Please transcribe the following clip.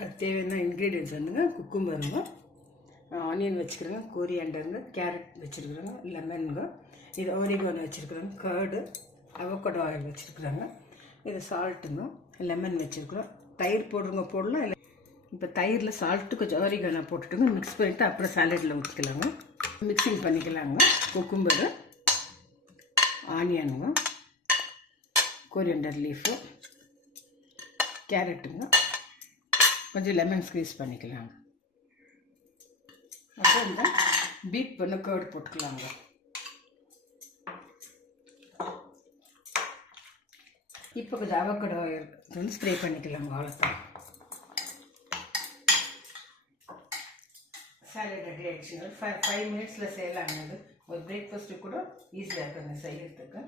அதுக்கு தேவையான இன்க்ரீடியன்ஸ் வந்துங்க குக்கும்பருங்க, ஆனியன் வச்சுக்கிறேங்க, கோரியண்டருங்க, கேரட் வச்சுருக்குறேங்க, லெமனுங்க, இது ஓரிகோன் வச்சுருக்குறேங்க, கர்டு, அவகோடோ ஆயில் வச்சுருக்குறாங்க, இது சால்ட்டுங்க, லெமன் வச்சுருக்குறோம், தயிர் போடுறவங்க போடலாம். இல்லை இப்போ தயிரில் சால்ட்டு கொஞ்சம் ஓரிகோனை போட்டுட்டுங்க மிக்ஸ் பண்ணிவிட்டு அப்புறம் சாலட்டில் ஊற்றிக்கலாங்க. மிக்சிங் பண்ணிக்கலாங்க. குக்கும்பரு, ஆனியனுங்க, கோரியண்டர் லீஃபு, கேரட்டுங்க, கொஞ்சம் லெமன் ஸ்க்வீஸ் பண்ணிக்கலாங்க. அப்புறம் இந்த பீட் பண்ண கர்டு போட்டுக்கலாங்க. இப்போ கொஞ்சம் அவகோடோ வந்து ஸ்ப்ரே பண்ணிக்கலாங்க. அவ்வளோதான். Salad ready ஆகிடுச்சுங்க. 5 மினிட்ஸில் செய்யலாங்க. ஒரு பிரேக்ஃபாஸ்ட்டு கூட ஈஸியாக இருக்குங்க செய்யறதுக்கு.